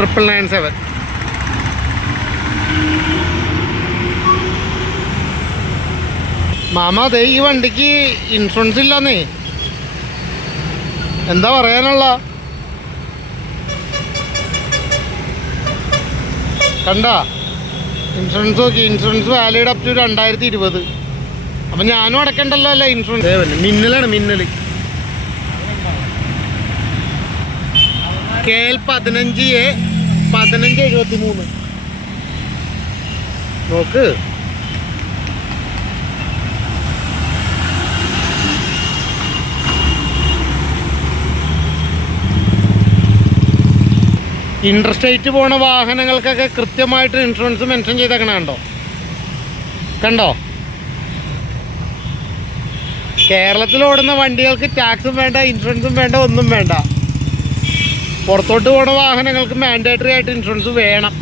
997. Mama അതേ ഈ വണ്ടിക്ക് ഇൻഷുറൻസ് ഇല്ലെന്നേ, എന്താ പറയാനുള്ള? കണ്ട ഇൻഷുറൻസ് നോക്കി, ഇൻഷുറൻസ് വാലിഡ് അപ് ടു 2020. അപ്പം ഞാനും അടക്കണ്ടല്ലോ അല്ലേ ഇൻഷുറൻസ്. മിന്നലാണ് മിന്നൽ. KL 15A 1573 നോക്ക്. ഇൻട്രസ്റ്റേറ്റ് പോണ വാഹനങ്ങൾക്കൊക്കെ കൃത്യമായിട്ട് ഇൻഷുറൻസ് മെൻഷൻ ചെയ്തേക്കണ കണ്ടോ? കേരളത്തിൽ ഓടുന്ന വണ്ടികൾക്ക് ടാക്സും വേണ്ട, ഇൻഷുറൻസും വേണ്ട, ഒന്നും വേണ്ട. പുറത്തോട്ട് പോണ വാഹനങ്ങൾക്ക് മാൻഡേറ്ററി ആയിട്ട് ഇൻഷുറൻസ് വേണം.